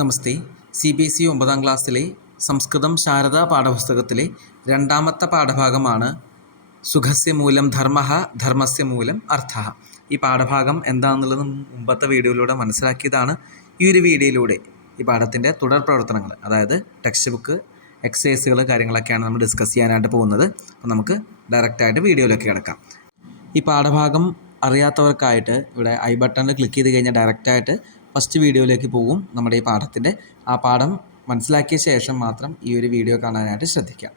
നമസ്തേ. CBSE 9ാം ക്ലാസ്സിലെ സംസ്കൃതം ശാരദാ പാഠപുസ്തകത്തിലെ രണ്ടാമത്തെ പാഠഭാഗമാണ് സുഖസ്യ മൂലം ധർമ്മഃ ധർമ്മസ്യ മൂലം അർത്ഥഃ. ഈ പാഠഭാഗം എന്താണെന്നുള്ളത് മുമ്പത്തെ വീഡിയോയിലൂടെ മനസ്സിലാക്കിയതാണ്. ഈ ഒരു വീഡിയോയിലൂടെ ഈ പാഠത്തിൻ്റെ തുടർ പ്രവർത്തനങ്ങൾ, അതായത് ടെക്സ്റ്റ് ബുക്ക് എക്സസൈസുകൾ കാര്യങ്ങളൊക്കെയാണ് നമ്മൾ ഡിസ്കസ് ചെയ്യാനായിട്ട് പോകുന്നത്. അപ്പോൾ നമുക്ക് ഡയറക്റ്റായിട്ട് വീഡിയോയിലേക്ക് കിടക്കാം. ഈ പാഠഭാഗം അറിയാത്തവർക്കായിട്ട് ഇവിടെ ഐ ബട്ടണിൽ ക്ലിക്ക് ചെയ്ത് കഴിഞ്ഞാൽ ഡയറക്റ്റായിട്ട് ഫസ്റ്റ് വീഡിയോയിലേക്ക് പോകും. നമ്മുടെ ഈ പാഠത്തിൻ്റെ ആ പാഠം മനസ്സിലാക്കിയ ശേഷം മാത്രം ഈ ഒരു വീഡിയോ കാണാനായിട്ട് ശ്രദ്ധിക്കാം.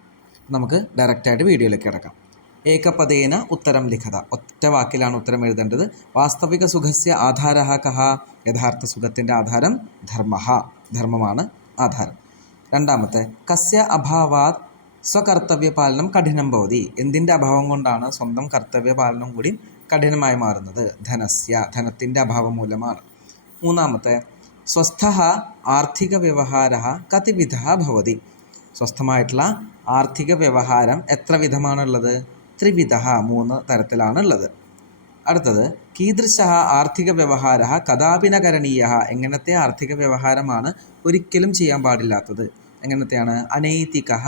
നമുക്ക് ഡയറക്റ്റായിട്ട് വീഡിയോയിലേക്ക് കിടക്കാം. ഏകപദേന ഉത്തരം ലിഖത. ഒറ്റ വാക്കിലാണ് ഉത്തരം എഴുതേണ്ടത്. വാസ്തവിക സുഖസ്യ ആധാരഃ കഃ. യഥാർത്ഥ സുഖത്തിൻ്റെ ആധാരം ധർമ്മഃ. ധർമ്മമാണ് ആധാരം. രണ്ടാമത്തെ, കസ്യ അഭാവാത് സ്വകർത്തവ്യപാലനം കഠിനം ഭവതി. എന്തിൻ്റെ അഭാവം കൊണ്ടാണ് സ്വന്തം കർത്തവ്യപാലനം കൂടി കഠിനമായി മാറുന്നത്? ധനസ്യ. ധനത്തിൻ്റെ അഭാവം മൂലമാണ്. മൂന്നാമത്തെ, സ്വസ്ഥഃ ആർത്ഥിക വ്യവഹാരഃ കതിവിധഃ ഭവതി. സ്വസ്ഥമായിട്ടുള്ള ആർത്ഥിക വ്യവഹാരം എത്ര വിധമാണുള്ളത്? ത്രിവിധഃ. 3 തരത്തിലാണുള്ളത്. അടുത്തത്, കീദൃശഃ ആർത്ഥിക വ്യവഹാരഃ കദാപി ന കരണീയഃ. എങ്ങനത്തെ ആർത്ഥിക വ്യവഹാരമാണ് ഒരിക്കലും ചെയ്യാൻ പാടില്ലാത്തത്? എങ്ങനത്തെയാണ്? അനൈതികഃ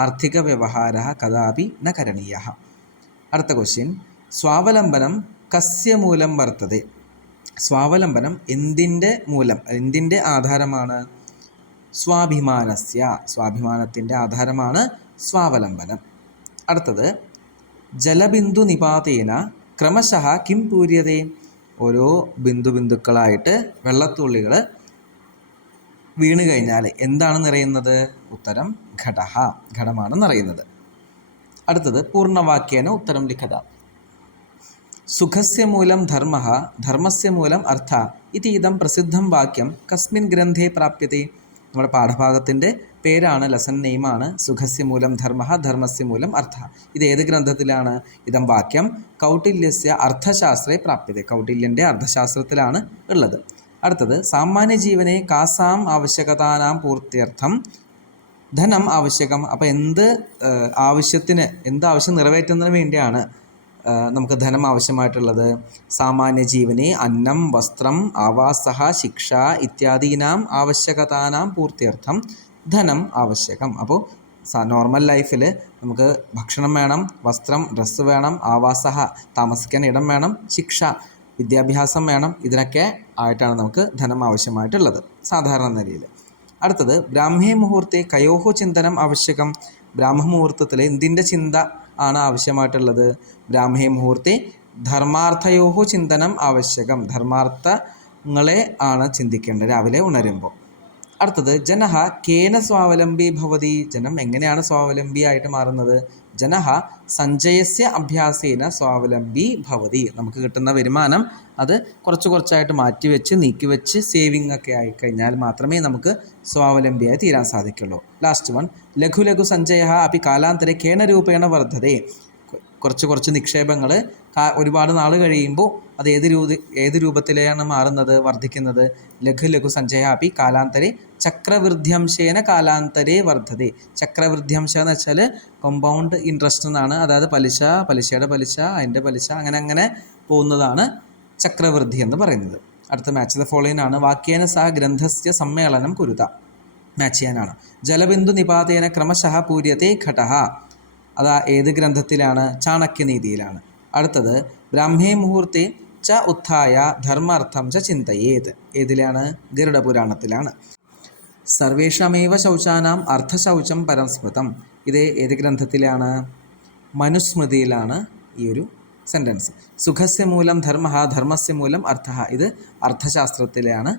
ആർത്ഥിക വ്യവഹാരഃ കദാപി ന കരണീയഃ. അടുത്ത ക്വസ്റ്റ്യൻ, സ്വാവലംബനം കസ്യ മൂലം വർത്തതെ. സ്വാവലംബനം എന്തിൻ്റെ മൂലം, എന്തിൻ്റെ ആധാരമാണ്? സ്വാഭിമാനസ്യ. സ്വാഭിമാനത്തിൻ്റെ ആധാരമാണ് സ്വാവലംബനം. അടുത്തത്, ജലബിന്ദു നിപാതേന ക്രമശഃ കിം പൂര്യതേ. ഓരോ ബിന്ദുക്കളായിട്ട് വെള്ളത്തുള്ളികൾ വീണ് കഴിഞ്ഞാൽ എന്താണ് നിറയുന്നത്? ഉത്തരം ഘടഃ. ഘടമാണ് നിറയുന്നത്. അടുത്തത്, പൂർണ്ണവാക്യേന ഉത്തരം ലിഖത. സുഖസ്യ മൂലം ധർമ്മഃ ധർമ്മസ്യ മൂലം അർത്ഥഃ ഇതി ഇദം പ്രസിദ്ധം വാക്യം കസ്മിൻ ഗ്രന്ഥേ പ്രാപ്യത്തെ. നമ്മുടെ പാഠഭാഗത്തിൻ്റെ പേരാണ്, ലെസൺ നെയിമാണ് സുഖസ്യ മൂലം ധർമ്മഃ ധർമ്മസ്യ മൂലം അർത്ഥഃ. ഇത് ഏത് ഗ്രന്ഥത്തിലാണ്? ഇദം വാക്യം കൗട്ടില്യസ്യ അർത്ഥശാസ്ത്രേ പ്രാപ്യത്തെ. കൗട്ടില്യൻ്റെ അർത്ഥശാസ്ത്രത്തിലാണ് ഉള്ളത്. അടുത്തത്, സാമാന്യ ജീവനെ കാസാം ആവശ്യകതാനാം പൂർത്യർത്ഥം ധനം ആവശ്യകം. അപ്പോൾ എന്ത് ആവശ്യം നിറവേറ്റുന്നതിന് വേണ്ടിയാണ് നമുക്ക് ധനം ആവശ്യമായിട്ടുള്ളത്? സാമാന്യ ജീവനെ അന്നം വസ്ത്രം ആവാസഃ ശിക്ഷ ഇത്യാദീനാം ആവശ്യകതാനാം പൂർത്യർത്ഥം ധനം ആവശ്യകം. അപ്പോൾ നോർമൽ ലൈഫിൽ നമുക്ക് ഭക്ഷണം വേണം, വസ്ത്രം ഡ്രസ്സ് വേണം, ആവാസഃ താമസിക്കാൻ ഇടം വേണം, ശിക്ഷ വിദ്യാഭ്യാസം വേണം. ഇതിനൊക്കെ ആയിട്ടാണ് നമുക്ക് ധനം ആവശ്യമായിട്ടുള്ളത് സാധാരണ നിലയിൽ. അടുത്തത്, ബ്രാഹ്മേ മുഹൂർത്തെ കയോഹോ ചിന്തനം ആവശ്യകം. ബ്രാഹ്മമുഹൂർത്തത്തിൽ എന്തിൻ്റെ ചിന്ത ആണ് ആവശ്യമായിട്ടുള്ളത്? ബ്രാഹ്മേ മുഹൂർത്തെ ധർമാർത്ഥയോഹോ ചിന്തനം ആവശ്യകം. ധർമാർത്ഥങ്ങളെ ആണ് ചിന്തിക്കേണ്ടത് രാവിലെ ഉണരുമ്പോൾ. അടുത്തത്, ജനഃ കേന സ്വാവലംബി ഭവതി. ജനം എങ്ങനെയാണ് സ്വാവലംബിയായിട്ട് മാറുന്നത്? ജനഃ സഞ്ചയസ്യ അഭ്യാസേന സ്വാവലംബി ഭവതി. നമുക്ക് കിട്ടുന്ന വരുമാനം അത് കുറച്ചായിട്ട് മാറ്റിവെച്ച് നീക്കിവെച്ച് സേവിങ് ഒക്കെ ആയിക്കഴിഞ്ഞാൽ മാത്രമേ നമുക്ക് സ്വാവലംബിയായി തീരാൻ സാധിക്കുള്ളൂ. ലാസ്റ്റ് വൺ, ലഘു സഞ്ചയഃ അപി കാലാന്തരെ കേന രൂപേണ വർദ്ധതേ. കുറച്ച് നിക്ഷേപങ്ങൾ ഒരുപാട് നാൾ കഴിയുമ്പോൾ അത് ഏത് രൂപത്തിലാണ് മാറുന്നത്, വർദ്ധിക്കുന്നത്? ലഘു സഞ്ചയ അപി കാലാന്തരെ ചക്രവൃദ്ധ്യംശേന കാലാന്തരെ വർദ്ധതേ. ചക്രവൃദ്ധ്യംശം എന്ന് വെച്ചാൽ കോമ്പൗണ്ട് ഇൻട്രസ്റ്റ് എന്നാണ്. അതായത് പലിശയുടെ പലിശ, അതിൻ്റെ പലിശ, അങ്ങനെ പോകുന്നതാണ് ചക്രവൃദ്ധി എന്ന് പറയുന്നത്. അടുത്ത മാച്ച് ദ ഫോളോയിങ് ആണ്. വാക്യേന സഹ ഗ്രന്ഥസ്യ സമ്മേളനം കുരുത. മാച്ച് ചെയ്യാനാണ്. ജലബിന്ദു നിപാതേന ക്രമശഃ പൂര്യത്തെ ഘടഃ. അതാ ഏത് ഗ്രന്ഥത്തിലാണ്? ചാണക്യനീതിയിലാണ്. അടുത്തത്, ബ്രാഹ്മേ മുഹൂർത്തെ ച ഉത്ഥായ ധർമാർത്ഥം ച ചിന്തയേത്. ഏതിലാണ്? ഗരുഡപുരാണത്തിലാണ്. സർവേഷാമേവ ശൗചാനാം അർത്ഥശൗചം പരംസ്മൃതം. ഇത് ഏത് ഗ്രന്ഥത്തിലാണ്? മനുസ്മൃതിയിലാണ് ഈ ഒരു സെൻറ്റൻസ്. സുഖസ്യ മൂലം ധർമ്മഃ ധർമ്മസ്യ മൂലം അർത്ഥഃ. ഇത് അർത്ഥശാസ്ത്രത്തിലാണ്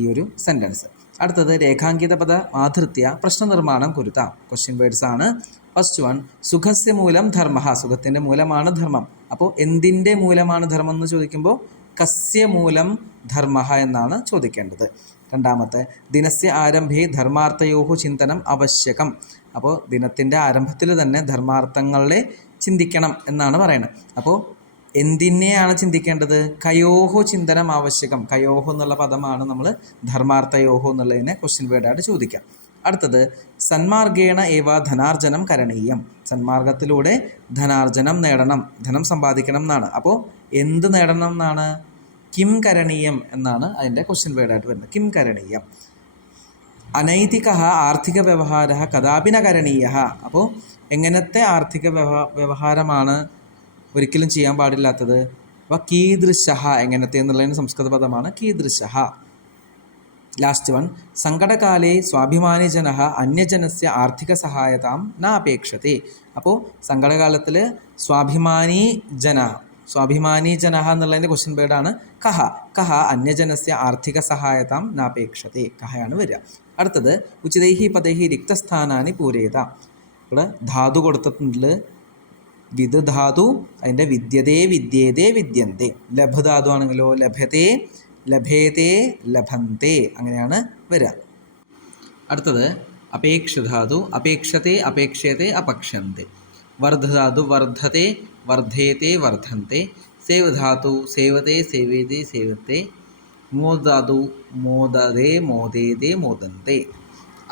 ഈ ഒരു സെൻറ്റൻസ്. അടുത്തത്, രേഖാങ്കിത പദ ആധൃത്യ പ്രശ്നനിർമ്മാണം കുരുത. ക്വസ്റ്റ്യൻ വേർഡ്സ് ആണ്. ഫസ്റ്റ് വൺ, സുഖസ്യ മൂലം ധർമ്മഃ. സുഖത്തിൻ്റെ മൂലമാണ് ധർമ്മം. അപ്പോൾ എന്തിൻ്റെ മൂലമാണ് ധർമ്മം എന്ന് ചോദിക്കുമ്പോൾ കസ്യ മൂലം ധർമ്മഃ എന്നാണ് ചോദിക്കേണ്ടത്. രണ്ടാമത്തെ, ദിനസ്യ ആരംഭേ ധർമാർത്ഥയോഹോ ചിന്തനം ആവശ്യകം. അപ്പോൾ ദിനത്തിൻ്റെ ആരംഭത്തിൽ തന്നെ ധർമാർത്ഥങ്ങളെ ചിന്തിക്കണം എന്നാണ് പറയുന്നത്. അപ്പോൾ എന്തിനെയാണ് ചിന്തിക്കേണ്ടത്? കയോഹോ ചിന്തനം ആവശ്യകം. കയോഹോ എന്നുള്ള പദമാണ് നമ്മൾ ധർമാർത്ഥയോഹോ എന്നുള്ളതിനെ ക്വസ്റ്റ്യൻ വേർഡായിട്ട് ചോദിക്കാം. അടുത്തത്, സന്മാർഗേണ ഏവ ധനാർജനം കരണീയം. സന്മാർഗത്തിലൂടെ ധനാർജനം നേടണം, ധനം സമ്പാദിക്കണം എന്നാണ്. അപ്പോൾ എന്ത് നേടണം എന്നാണ്? കിം കരണീയം എന്നാണ് അതിൻ്റെ ക്വസ്റ്റ്യൻ വേർഡായിട്ട് വരുന്നത്. കിം കരണീയം. അനൈതികഃ ആർത്ഥികവ്യവഹാരः കഥാപി ന കരണീയः. അപ്പോൾ എങ്ങനത്തെ ആർത്ഥിക വ്യവഹാരമാണ് ഒരിക്കലും ചെയ്യാൻ പാടില്ലാത്തത്? അപ്പോൾ കീദൃശഃ എങ്ങനത്തെ എന്നുള്ളതിന് സംസ്കൃത പദമാണ് കീദൃശഃ. ലാസ്റ്റ് വൺ, സങ്കടകാലേ സ്വാഭിമാനി ജനഃ അന്യജനസ്യ ആർത്ഥിക സഹായതാം ന അപേക്ഷത്തെ. അപ്പോൾ സങ്കടകാലത്തിൽ സ്വാഭിമാനി ജനഃ എന്നുള്ളതിൻ്റെ ക്വസ്റ്റ്യൻ വേർഡാണ് കഹ. കഹ അന്യജനസ്യ ആർത്ഥിക സഹായതാം നാപേക്ഷത്തെ. കഹയാണ് വരിക. അടുത്തത് ഉചിതൈഹി പദൈഹി റിക്തസ്ഥാനാനി പൂരേത. ഇവിടെ ധാതു കൊടുത്തിട്ടുണ്ട്. വിദ് ധാതു, അതിൻ്റെ വിദ്യതേ വിദ്യേതേ വിദ്യന്തെ. ലഭ് ധാതു ആണെങ്കിലോ ലഭ്യതേ ലഭേതേ ലഭന്തെ, അങ്ങനെയാണ് വരിക. അടുത്തത് അപേക്ഷധാതു അപേക്ഷത്തെ അപേക്ഷത്തെ അപക്ഷന്തെ. വർദ്ധധാതു വർദ്ധത്തെ വർദ്ധേത്തെ വർദ്ധന്തെ. സേവ് ധാതു സേവത്തെ സേവേതേ സേവത്തെ. മോദാതു മോദതേ മോദേതേ മോദന്തെ.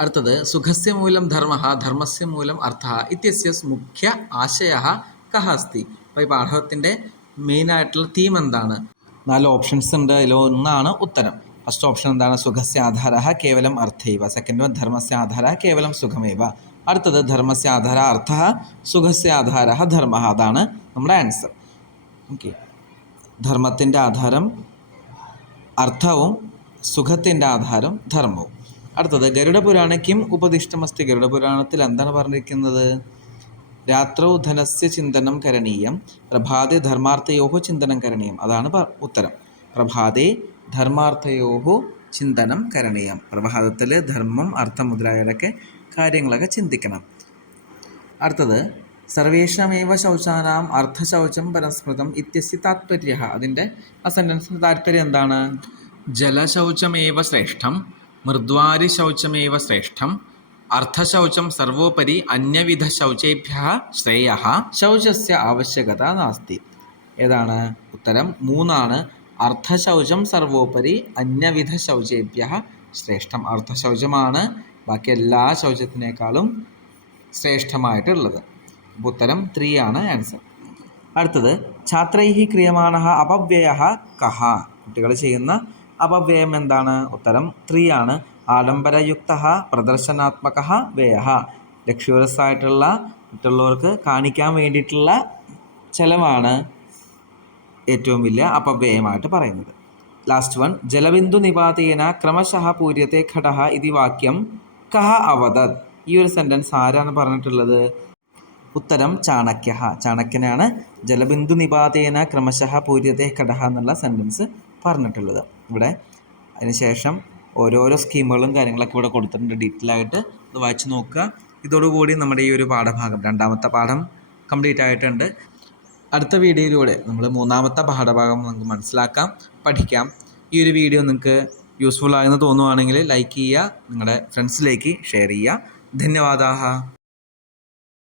അടുത്തത് സുഖസ്യ മൂലം ധർമ്മഃ ധർമ്മസ്യ മൂലം അർത്ഥഃ ഇത്യസ്യ മുഖ്യ ആശയഃ കഃ അസ്തി. അപ്പോൾ ഈ പാഠത്തിൻ്റെ മെയിനായിട്ടുള്ള തീം എന്താണ്? 4 ഓപ്ഷൻസ് ഉണ്ട്. അതിലൊന്നാണ് ഉത്തരം. ഫസ്റ്റ് ഓപ്ഷൻ എന്താണ്? സുഖസ്യ ആധാരഃ കേവലം അർത്ഥൈവ. സെക്കൻഡ് വൺ ധർമ്മസ്യ ആധാരഃ കേവലം സുഖമേവ. അടുത്തത് ധർമ്മസ്യ ആധാരഃ അർത്ഥഃ സുഖസ്യ ആധാരഃ ധർമ്മഃ. അതാണ് നമ്മുടെ ആൻസർ. ഓക്കെ, ധർമ്മത്തിൻ്റെ ആധാരം അർത്ഥവും സുഖത്തിൻ്റെ ആധാരം ധർമ്മവും. അടുത്തത് ഗരുഡപുരാണ കിം ഉപദിഷ്ടമസ്തി. ഗരുഡപുരാണത്തിൽ എന്താണ് പറഞ്ഞിരിക്കുന്നത്? രാത്രൗ ധനസ്യ ചിന്തനം കരണീയം പ്രഭാതേ ധർമാർത്ഥയോഹോ ചിന്തനം കരണീയം. അതാണ് ഉത്തരം. പ്രഭാതേ ധർമാർത്ഥയോഹോ ചിന്തനം കരണീയം. പ്രഭാതത്തിൽ ധർമ്മം അർത്ഥം മുതലായവരൊക്കെ കാര്യങ്ങളൊക്കെ ചിന്തിക്കണം. അടുത്തത് സർവേഷാമേവ ശൗചാനാം അർത്ഥശൗചം പരസ്മൃതം ഇത്യസ്യ താത്പര്യഃ. അതിൻ്റെ ആ സെൻറ്റൻസിൻ്റെ താത്പര്യം എന്താണ്? ജലശൗചമേവ ശ്രേഷ്ഠം മൃദ്വാരി ശൗചമേവ ശ്രേഷ്ഠം അർത്ഥശൗചം സർവോപരി അന്യവിധ ശൗചേഭ്യഃ ശ്രേയഃ ശൗചസ്യ ആവശ്യകത നാസ്തി. ഏതാണ് ഉത്തരം? 3 അർത്ഥശൗചം സർവോപരി അന്യവിധ ശൗചേഭ്യഃ ശ്രേഷ്ഠം. അർത്ഥശൗചമാണ് ബാക്കി എല്ലാ ശൗചത്തിനേക്കാളും ശ്രേഷ്ഠമായിട്ടുള്ളത്. ഉത്തരം 3 ആൻസർ. അടുത്തത് ഛാത്രൈഹി ക്രിയമാണഃ അപവ്യയഃ കഃ. കുട്ടികൾ ചെയ്യുന്ന അപവ്യയം എന്താണ്? ഉത്തരം 3 ആഡംബരയുക്തഃ പ്രദർശനാത്മകഃ വ്യയഃ. ലക്ഷ്യൂറിയസ് ആയിട്ടുള്ള മറ്റുള്ളവർക്ക് കാണിക്കാൻ വേണ്ടിയിട്ടുള്ള ചെലവാണ് ഏറ്റവും വലിയ അപവ്യയമായിട്ട് പറയുന്നത്. ലാസ്റ്റ് വൺ ജലബിന്ദു നിപാതേന ക്രമശഃ പൂര്യത്തെ ഘടഃ ഇതി വാക്യം കഃ അവദത്. ഈ ഒരു സെൻറ്റൻസ് ആരാണ് പറഞ്ഞിട്ടുള്ളത്? ഉത്തരം ചാണക്യഃ. ചാണക്യനാണ് ജലബിന്ദു നിപാതേന ക്രമശഃ പൂര്യത്തെ ഘടഃ എന്നുള്ള സെൻറ്റൻസ് പറഞ്ഞിട്ടുള്ളത്. ഇവിടെ അതിനുശേഷം ഓരോരോ സ്കീമുകളും കാര്യങ്ങളൊക്കെ ഇവിടെ കൊടുത്തിട്ടുണ്ട്. ഡീറ്റെയിൽ ആയിട്ട് അത് വായിച്ച് നോക്കുക. ഇതോടുകൂടി നമ്മുടെ ഈ ഒരു പാഠഭാഗം 2ാമത്തെ പാഠം കംപ്ലീറ്റ് ആയിട്ടുണ്ട്. അടുത്ത വീഡിയോയിലൂടെ നമ്മൾ 3ാമത്തെ പാഠഭാഗം നമുക്ക് മനസ്സിലാക്കാം, പഠിക്കാം. ഈ ഒരു വീഡിയോ നിങ്ങൾക്ക് യൂസ്ഫുൾ ആയെന്ന് തോന്നുവാണെങ്കിൽ ലൈക്ക് ചെയ്യുക, നിങ്ങളുടെ ഫ്രണ്ട്സിലേക്ക് ഷെയർ ചെയ്യുക. ധന്യവാദാः.